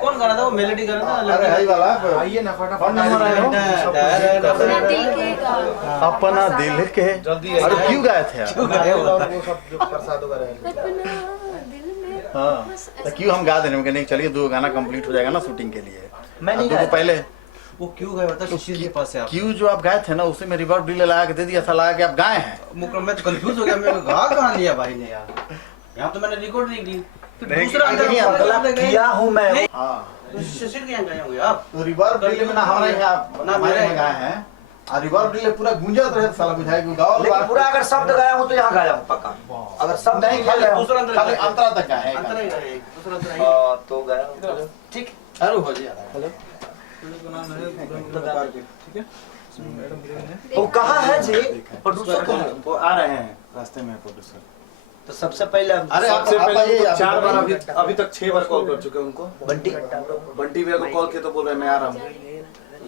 कौन गाना था वो? मेलोडी गाना था। अरे हाई वाला आइए ना फटाफट अपना दिल के जल्दी। अरे क्यों गाए थे आप? वो सब जो प्रसाद वगैरह है। हाँ तो क्यों हम गा देने में नहीं, चलिए 2 गाना कंप्लीट हो जाएगा ना शूटिंग के लिए। मैं नहीं गाया पहले वो क्यों गए बता किसी के पास से आप? क्यों जो आप गाए थे ना उसे में रिवर्ब डिले लगा के दे दिया था, लगा के आप गाए हैं। मैं तो कंफ्यूज हो गया, मैं गा कहाँ लिया भाई ने यार? यहाँ तो मैंने रिकॉर्ड नहीं की, दूसरा अंदर किया हूँ मैं। हाँ सीट के गए होंगे आप। तो रिवर्ब डिले में ना हमारे यहाँ ना हमारे यहाँ गाए हैं, और रिवर्ब डिले पूरा गूंजत रहे साला बुझाए कि गाओ। लेकिन पूरा अगर शब्द गाया हूँ तो यहाँ गाया हूँ पक्का। अगर शब्द नहीं खाली गाया दूसरा अंदर खाली अंतरा तक गाए हैं। अंदर ही गए, दूसरा अंदर ही। तो गाया हूँ। ठीक अरे हो जी। हेलो वो कहाँ है जी? प्रोड्यूसर कहाँ है? वो आ रहे हैं रास्ते में प्रोड्यूसर। तो सबसे पहले अरे सबसे पहले आइए, उनको आप 4 बार बताइए। अभी तक 6 बार कॉल कर चुके हैं उनको। बंटी बंटी भैया को कॉल किया तो बोल रहे हैं मैं आ रहा हूँ।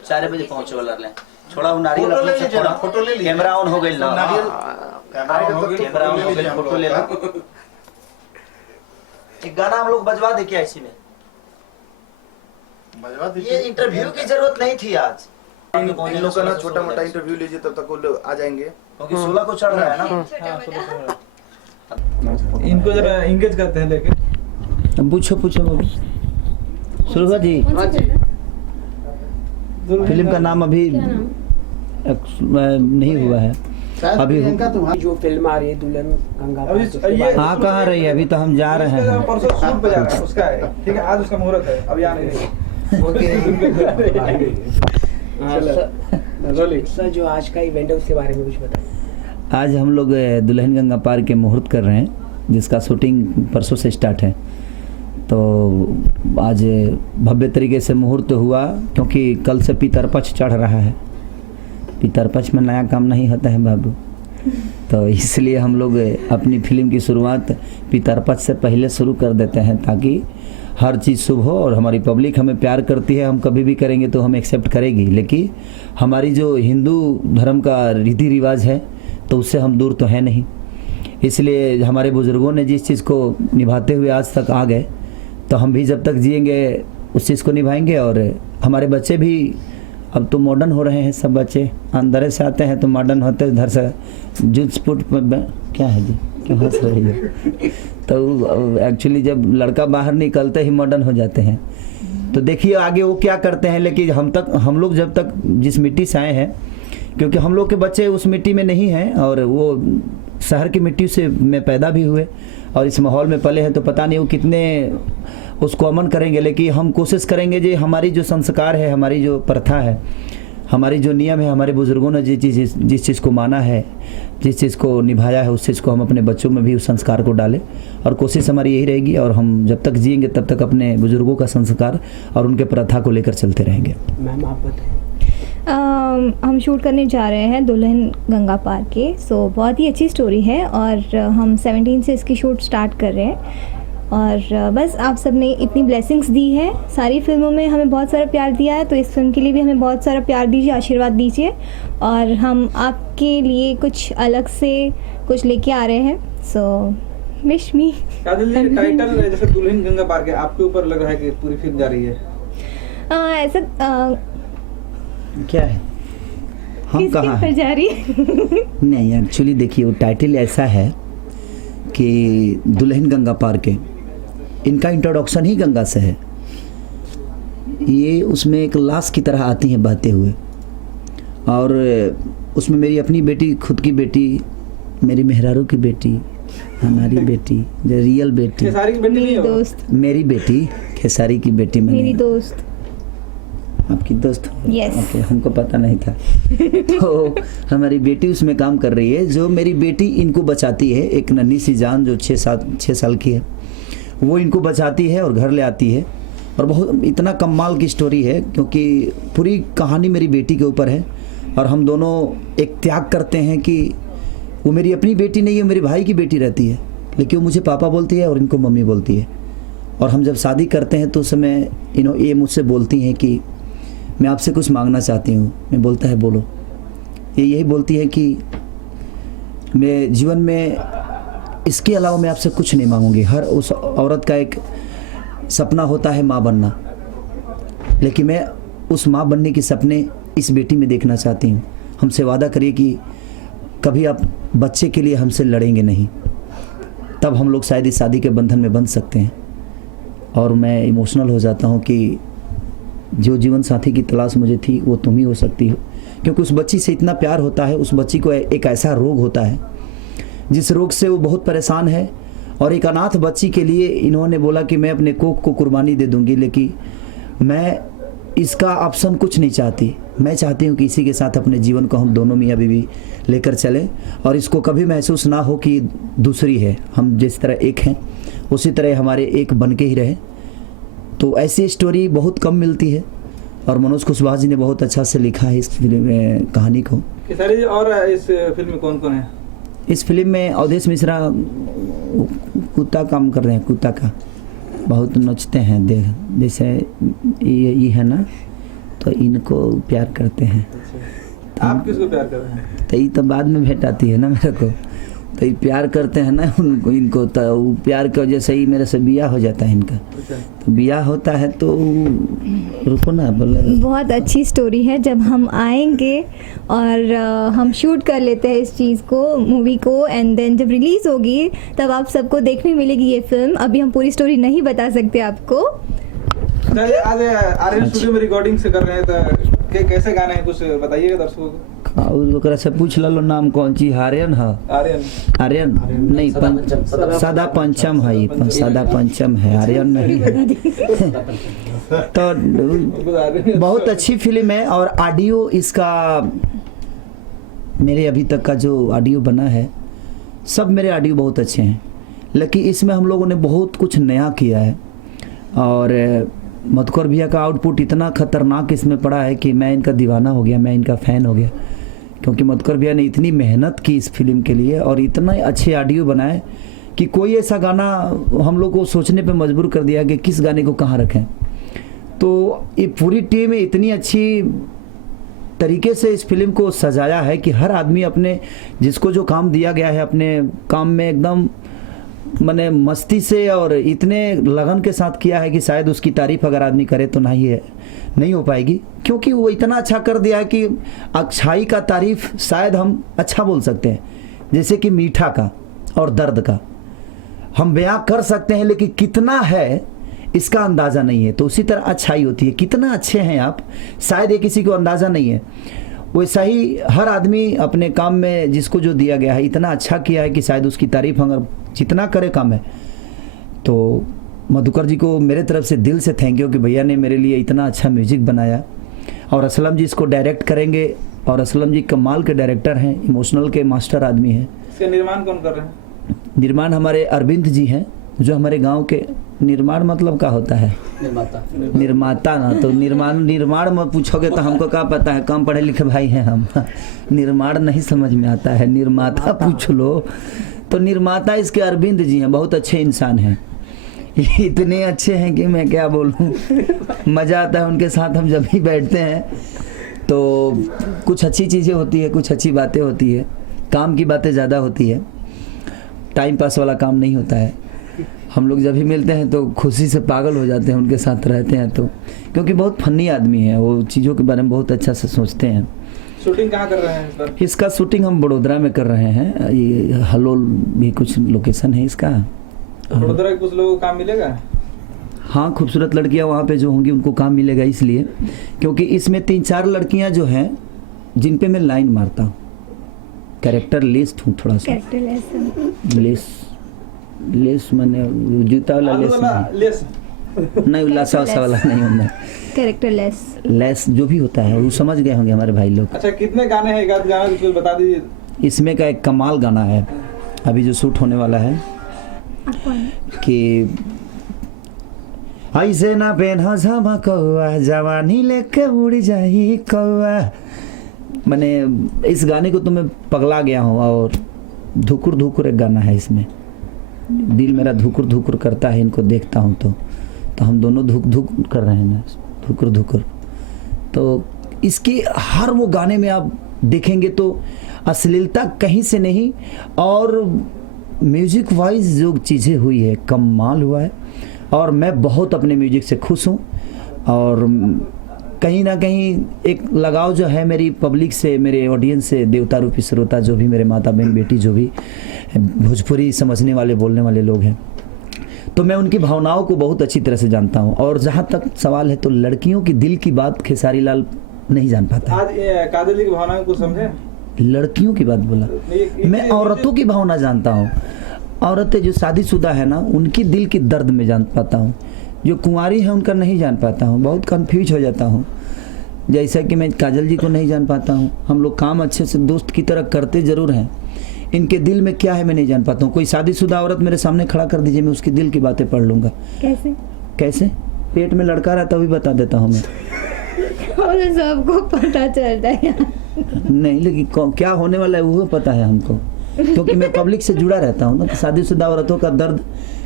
4 बजे पहुँचे वाला ले छोड़ा हूँ नारियल फोटो ले अपने से लीजिए ना, थोड़ा फोटो ले लीजिए। कैमरा ऑन हो गई ना। नारियल कैमरा ऑन हो गई, कैमरा ऑन हो गई, फोटो ले लो। एक गाना हम लोग बजवा दे क्या इसी में? बजवा ये दीजिए। इंटरव्यू की जरूरत नहीं थी आज, इन लोग का ना छोटा मोटा इंटरव्यू लीजिए तब तक वो लोग आ जाएंगे। क्योंकि 16 को चढ़ रहा है ना। इनको जरा इंगेज करते हैं लेके। पूछो बाबू। सुरभा जी, फिल्म का नाम अभी नहीं हुआ है। अभी जो फिल्म आ रही है दुल्हन गंगा अभी ये हाँ कहाँ रही है? अभी तो हम जा रहे हैं। परसों शूट पे जा रहा है उसका है, ठीक है। आज उसका मुहूर्त है, अभी आने नहीं। सर जो आज का इवेंट है उसके बारे में कुछ बताएं। आज हम लोग दुल्हन गंगा पार के मुहूर्त कर रहे हैं, जिसका शूटिंग परसों से स्टार्ट है। तो आज भव्य तरीके से मुहूर्त हुआ, क्योंकि कल से पितरपक्ष चढ़ रहा है। पितरपक्ष में नया काम नहीं होता है बाबू, तो इसलिए हम लोग अपनी फिल्म की शुरुआत पितरपक्ष से पहले शुरू कर देते हैं, ताकि हर चीज़ शुभ हो। और हमारी पब्लिक हमें प्यार करती है, हम कभी भी करेंगे तो हम एक्सेप्ट करेगी, लेकिन हमारी जो हिंदू धर्म का रीति रिवाज है तो उससे हम दूर तो हैं नहीं। इसलिए हमारे बुज़ुर्गों ने जिस चीज़ को निभाते हुए आज तक आ गए, तो हम भी जब तक जिएंगे उस चीज़ को निभाएंगे। और हमारे बच्चे भी अब तो मॉडर्न हो रहे हैं, सब बच्चे अंदर से आते हैं तो मॉडर्न होते हैं, इधर से जींस पुट क्या है जी, क्यों हंस रही है? तो एक्चुअली जब लड़का बाहर निकलते ही मॉडर्न हो जाते हैं। तो देखिए आगे वो क्या करते हैं, लेकिन हम लोग जब तक जिस मिट्टी से आए हैं, क्योंकि हम लोग के बच्चे उस मिट्टी में नहीं हैं और वो शहर की मिट्टी से में पैदा भी हुए और इस माहौल में पले हैं, तो पता नहीं वो कितने उसको अमन करेंगे। लेकिन हम कोशिश करेंगे जो हमारी जो संस्कार है, हमारी जो प्रथा है, हमारी जो नियम है, हमारे बुज़ुर्गों ने जिस चीज़ को माना है, जिस चीज़ को निभाया है, उस चीज़ को हम अपने बच्चों में भी उस संस्कार को डालें। और कोशिश हमारी यही रहेगी, और हम जब तक जिएंगे तब तक अपने बुज़ुर्गों का संस्कार और उनके प्रथा को लेकर चलते रहेंगे। मैम आप बताएं। हम शूट करने जा रहे हैं दुल्हन गंगा पार के। सो बहुत ही अच्छी स्टोरी है और हम 17 से इसकी शूट स्टार्ट कर रहे हैं। और बस आप सब ने इतनी ब्लेसिंग्स दी है, सारी फिल्मों में हमें बहुत सारा प्यार दिया है, तो इस फिल्म के लिए भी हमें बहुत सारा प्यार दीजिए, आशीर्वाद दीजिए। और हम आपके लिए कुछ अलग से कुछ लेके आ रहे हैं। So wish me. टाइटल जैसे दुल्हन गंगा पार के आपके ऊपर लग रहा है कि पूरी फिल्म जा रही है, ऐसा क्या है, हम कहाँ पर जा रही है? नहीं, एक्चुअली देखिए वो टाइटल ऐसा है कि दुल्हन गंगा पार के, इनका इंट्रोडक्शन ही गंगा से है। ये उसमें एक लाश की तरह आती हैं बहते हुए, और उसमें मेरी अपनी बेटी, खुद की बेटी, मेरी मेहरारू की बेटी, हमारी बेटी जो रियल बेटी, मेरी दोस्त, मेरी बेटी खेसारी की बेटी, मेरी दोस्त, आपकी दोस्त? यस। ओके, हमको पता नहीं था। तो हमारी बेटी उसमें काम कर रही है, जो मेरी बेटी इनको बचाती है। एक नन्ही सी जान जो 6 साल की है, वो इनको बचाती है और घर ले आती है। और बहुत इतना कमाल की स्टोरी है, क्योंकि पूरी कहानी मेरी बेटी के ऊपर है। और हम दोनों एक त्याग करते हैं कि वो मेरी अपनी बेटी नहीं है, मेरे भाई की बेटी रहती है, लेकिन वो मुझे पापा बोलती है और इनको मम्मी बोलती है। और हम जब शादी करते हैं तो उस समय ये मुझसे बोलती हैं कि मैं आपसे कुछ मांगना चाहती हूँ। मैं बोलता है बोलो। ये यही बोलती है कि मैं जीवन में इसके अलावा मैं आपसे कुछ नहीं मांगूंगी। हर उस औरत का एक सपना होता है माँ बनना, लेकिन मैं उस माँ बनने के सपने इस बेटी में देखना चाहती हूँ। हमसे वादा करिए कि कभी आप बच्चे के लिए हमसे लड़ेंगे नहीं, तब हम लोग शायद इस शादी के बंधन में बंध सकते हैं। और मैं इमोशनल हो जाता हूँ कि जो जीवन साथी की तलाश मुझे थी वो तुम ही हो सकती हो, क्योंकि उस बच्ची से इतना प्यार होता है। उस बच्ची को एक ऐसा रोग होता है जिस रोग से वो बहुत परेशान है, और एक अनाथ बच्ची के लिए इन्होंने बोला कि मैं अपने कोख को कुर्बानी दे दूंगी, लेकिन मैं इसका ऑप्शन कुछ नहीं चाहती। मैं चाहती हूँ कि इसी के साथ अपने जीवन को हम दोनों मियाँ बीवी लेकर चलें, और इसको कभी महसूस ना हो कि दूसरी है। हम जिस तरह एक हैं उसी तरह हमारे एक बन के ही रहे। तो ऐसी स्टोरी बहुत कम मिलती है, और मनोज कुशवाहा जी ने बहुत अच्छा से लिखा है इस फिल्म में कहानी को। खेसारी जी, और इस फिल्म में कौन कौन है? इस फिल्म में अवधेश मिश्रा कुत्ता काम कर रहे हैं, कुत्ता का बहुत नचते हैं। देख जैसे ये है ना, तो इनको प्यार करते हैं। आप किसको प्यार कर रहे हैं? तो ये तो बाद में भेंट आती है ना मेरे को, तो ये प्यार करते हैं ना उनको, इनको तो प्यार की वजह से ही मेरे से बिया हो जाता है इनका। तो बिया होता है तो रुको ना बोले। बहुत अच्छी स्टोरी है। जब हम आएंगे और हम शूट कर लेते हैं इस चीज़ को, मूवी को, एंड देन जब रिलीज़ होगी तब आप सबको देखने मिलेगी ये फिल्म। अभी हम पूरी स्टोरी नहीं बता सकते आपको। चलिए, आज आर्यन स्टूडियो में रिकॉर्डिंग से कर रहे हैं, तो कैसे गाने हैं कुछ बताइएगा दर्शकों को। और ओकरा से पूछ लो नाम कौन चीज? आर्यन है? आर्यन नहीं, सदा पंचम है, सदा पंचम है, आर्यन नहीं। तो बहुत अच्छी फिल्म है, और ऑडियो इसका मेरे अभी तक का जो ऑडियो बना है, सब मेरे ऑडियो बहुत अच्छे हैं, लेकिन इसमें हम लोगों ने बहुत कुछ नया किया है। और मधुकर भैया का आउटपुट इतना खतरनाक इसमें पड़ा है कि मैं इनका दीवाना हो गया, मैं इनका फ़ैन हो गया, क्योंकि मधुकर भैया ने इतनी मेहनत की इस फिल्म के लिए और इतने अच्छे ऑडियो बनाए कि कोई ऐसा गाना हम लोग को सोचने पे मजबूर कर दिया कि किस गाने को कहाँ रखें। तो ये पूरी टीम इतनी अच्छी तरीके से इस फिल्म को सजाया है कि हर आदमी अपने जिसको जो काम दिया गया है अपने काम में एकदम मैंने मस्ती से और इतने लगन के साथ किया है कि शायद उसकी तारीफ अगर आदमी करे तो नहीं हो पाएगी, क्योंकि वो इतना अच्छा कर दिया है कि अच्छाई का तारीफ शायद हम अच्छा बोल सकते हैं, जैसे कि मीठा का और दर्द का हम बयां कर सकते हैं, लेकिन कितना है इसका अंदाज़ा नहीं है। तो उसी तरह अच्छाई होती है, कितना अच्छे हैं आप, शायद ये किसी को अंदाज़ा नहीं है। वैसा ही हर आदमी अपने काम में जिसको जो दिया गया है इतना अच्छा किया है कि शायद उसकी तारीफ अगर जितना करे कम है। तो मधुकर जी को मेरे तरफ से दिल से थैंक यू कि भैया ने मेरे लिए इतना अच्छा म्यूजिक बनाया। और असलम जी इसको डायरेक्ट करेंगे, और असलम जी कमाल के डायरेक्टर हैं, इमोशनल के मास्टर आदमी हैं। इसका निर्माण कौन कर रहे हैं? निर्माण हमारे अरविंद जी हैं, जो हमारे गांव के। निर्माण मतलब क्या होता है? निर्माता ना, तो निर्माण में पूछोगे तो हमको क्या पता है, कम पढ़े लिखे भाई हैं हम। निर्माण नहीं समझ में आता है, निर्माता पूछ लो। तो निर्माता इसके अरविंद जी हैं, बहुत अच्छे इंसान हैं, इतने अच्छे हैं कि मैं क्या बोलूं। मज़ा आता है उनके साथ, हम जब भी बैठते हैं तो कुछ अच्छी चीज़ें होती है, कुछ अच्छी बातें होती है, काम की बातें ज़्यादा होती है, टाइम पास वाला काम नहीं होता है। हम लोग जब भी मिलते हैं तो खुशी से पागल हो जाते हैं, उनके साथ रहते हैं तो, क्योंकि बहुत फनी आदमी है, वो चीज़ों के बारे में बहुत अच्छा से सोचते हैं। शूटिंग कहाँ कर रहे हैं इस पर? इसका शूटिंग हम बड़ोदरा में कर रहे हैं। ये हलोल भी कुछ लोकेशन है इसका। बड़ोदरा के कुछ लोगों को काम मिलेगा? हाँ, खूबसूरत लड़कियां वहाँ पे जो होंगी उनको काम मिलेगा, इसलिए क्योंकि इसमें 3-4 लड़कियां जो हैं जिन पे मैं लाइन मारता हूँ, कैरेक्टर लेस हूँ थोड़ा सा। लेस मैंने जूता वाला लेस नहीं, उल्लासा वाला नहीं होना, कैरेक्टर लेस जो भी होता है वो समझ गए होंगे हमारे भाई लोग। अच्छा, कितने गाने हैं? एक आध गाना कुछ बता दीजिए। इसमें का एक कमाल गाना है अभी जो शूट होने वाला है कि ऐसे ना पेन्हा झमा कौआ जवानी लेके उड़ जाही कौआ। मैंने इस गाने को तो मैं पगला गया हूँ, और धुकुर धुकुर एक गाना है इसमें, दिल मेरा धुकुर धुकुर करता है इनको देखता हूँ तो हम दोनों धुक धुक कर रहे हैं ना, धुकुर धुकुर। तो इसके हर वो गाने में आप देखेंगे तो अश्लीलता कहीं से नहीं, और म्यूज़िक वाइज जो चीज़ें हुई है कमाल हुआ है और मैं बहुत अपने म्यूज़िक से खुश हूँ और कहीं ना कहीं एक लगाव जो है मेरी पब्लिक से, मेरे ऑडियंस से, देवता रूपी श्रोता जो भी मेरे माता बहन बेटी जो भी भोजपुरी समझने वाले बोलने वाले लोग हैं, तो मैं उनकी भावनाओं को बहुत अच्छी तरह से जानता हूँ। और जहाँ तक सवाल है तो लड़कियों की दिल की बात खेसारी लाल नहीं जान पाता। आज काजल जी की भावनाओं को समझे? लड़कियों की बात बोला, मैं औरतों की भावना जानता हूँ। औरतें जो शादीशुदा है ना, उनकी दिल की दर्द में जान पाता हूँ। जो कुंवारी है उनका नहीं जान पाता हूँ, बहुत कंफ्यूज हो जाता हूँ। जैसा कि मैं काजल जी को नहीं जान पाता हूँ। हम लोग काम अच्छे से दोस्त की तरह करते ज़रूर हैं, इनके दिल में क्या है मैं नहीं जान पाता हूँ। कोई शादीशुदा औरत मेरे सामने खड़ा कर दीजिए, मैं उसकी दिल की बातें पढ़ लूँगा। कैसे कैसे? पेट में लड़का रहता भी बता देता हूँ मैं। और सबको पता चलता है नहीं, लेकिन क्या होने वाला है वो पता है हमको, क्योंकि मैं पब्लिक से जुड़ा रहता हूँ ना। तो शादीशुदा औरतों का दर्द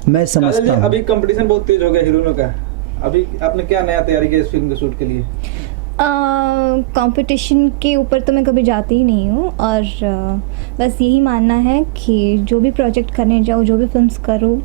मैं समझता हूँ। अभी कंपटीशन बहुत तेज हो गया हीरोइनों का, अभी आपने क्या नया तैयारी किया इस फिल्म के शूट के लिए? कंपटीशन के ऊपर तो मैं कभी जाती ही नहीं हूँ और बस यही मानना है कि जो भी प्रोजेक्ट करने जाऊँ, जो भी फिल्म्स करूँ,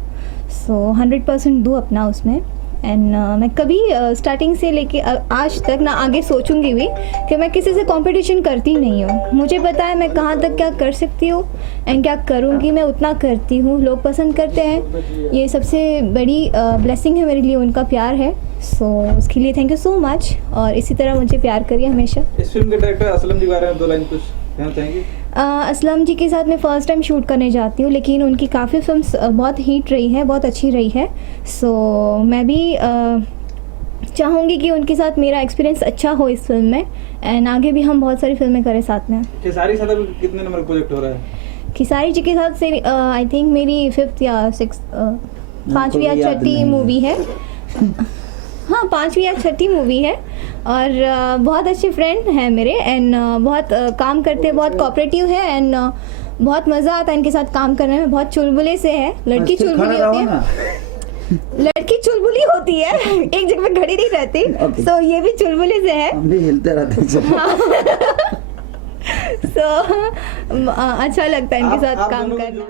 सो 100% दूँ अपना उसमें। एंड मैं कभी स्टार्टिंग से लेके आज तक ना आगे सोचूंगी भी कि मैं किसी से कंपटीशन करती नहीं हूँ। मुझे पता है मैं कहाँ तक क्या कर सकती हूँ एंड क्या करूँगी, मैं उतना करती हूँ। लोग पसंद करते हैं, ये सबसे बड़ी ब्लेसिंग है मेरे लिए, उनका प्यार है। सो उसके लिए थैंक यू सो मच और इसी तरह मुझे प्यार करिए हमेशा। इस फिल्म के डायरेक्टर असलम जी के बारे में 2 लाइन कुछ कहना चाहेंगे? असलम जी के साथ मैं फ़र्स्ट टाइम शूट करने जाती हूँ, लेकिन उनकी काफ़ी फिल्म्स बहुत हिट रही है, बहुत अच्छी रही है। सो मैं भी चाहूँगी कि उनके साथ मेरा एक्सपीरियंस अच्छा हो इस फिल्म में एंड आगे भी हम बहुत सारी फिल्में करें साथ में। खेसारी साहब का कितने नंबर प्रोजेक्ट हो रहा है? खेसारी जी के साथ से आई थिंक मेरी 5th या 6th 5वीं या 6ठी मूवी है। हाँ, 5वीं या 6ठी मूवी है और बहुत अच्छे फ्रेंड हैं मेरे एंड बहुत काम करते हैं, बहुत कोऑपरेटिव है एंड बहुत मज़ा आता है इनके साथ काम करने में। बहुत चुलबुले से है, लड़की चुलबुली होती है, लड़की चुलबुली होती है, एक जगह पे खड़ी नहीं रहती। सो ये भी चुलबुले से है, हम भी हिलते रहते हैं। सो अच्छा लगता है इनके साथ काम करना।